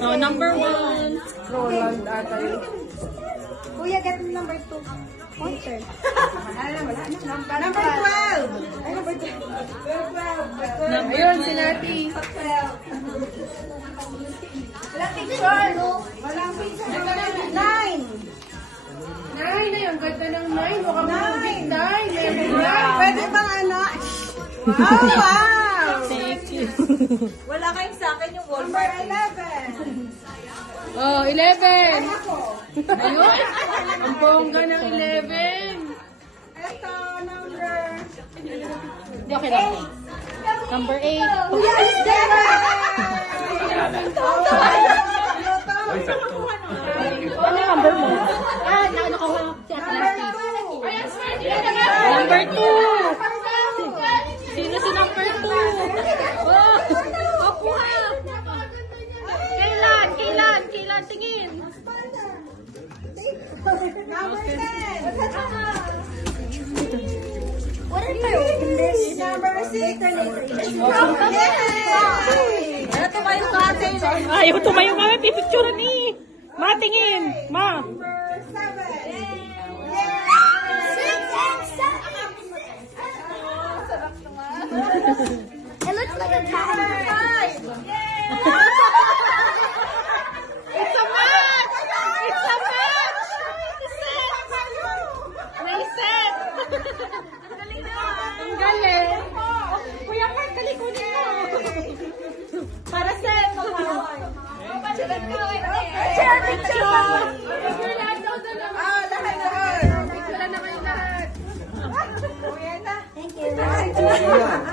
Oh, number 1. Roland ata yun. Kuya, get number 2. Pointer. Number 12! Ay, number 2. Ayun, si Nati. Walang picture. Walang picture. 9. 9 na yun. Ganda ng 9. Baka mag-big 9. Pwede bang ano? Oh, wow! Thank you. Wala kayong sa akin yung Walmart. Number 11. Oh, 11. Ako. Ayun. Ang bongga ng 11. Ito, number... Hindi, okay lang. Number 8. Kuya, is there? Ano yung number mo? Ah, nakahawak si Ate Lati. Number 2. Sino si number 2? Oh, kuha. Kailan, tingin. Number 10. What are you open this? Number 6. Ano tumayo ka atin? Ayaw tumayo kami, pipicturean ni. Ma, tingin. Ma. Number 7. It looks like a cat. It's a match! It's a match! May set! Ang galing! Kuya Mark, kalikunin mo! Para set! Picture! Lahat. Thank you.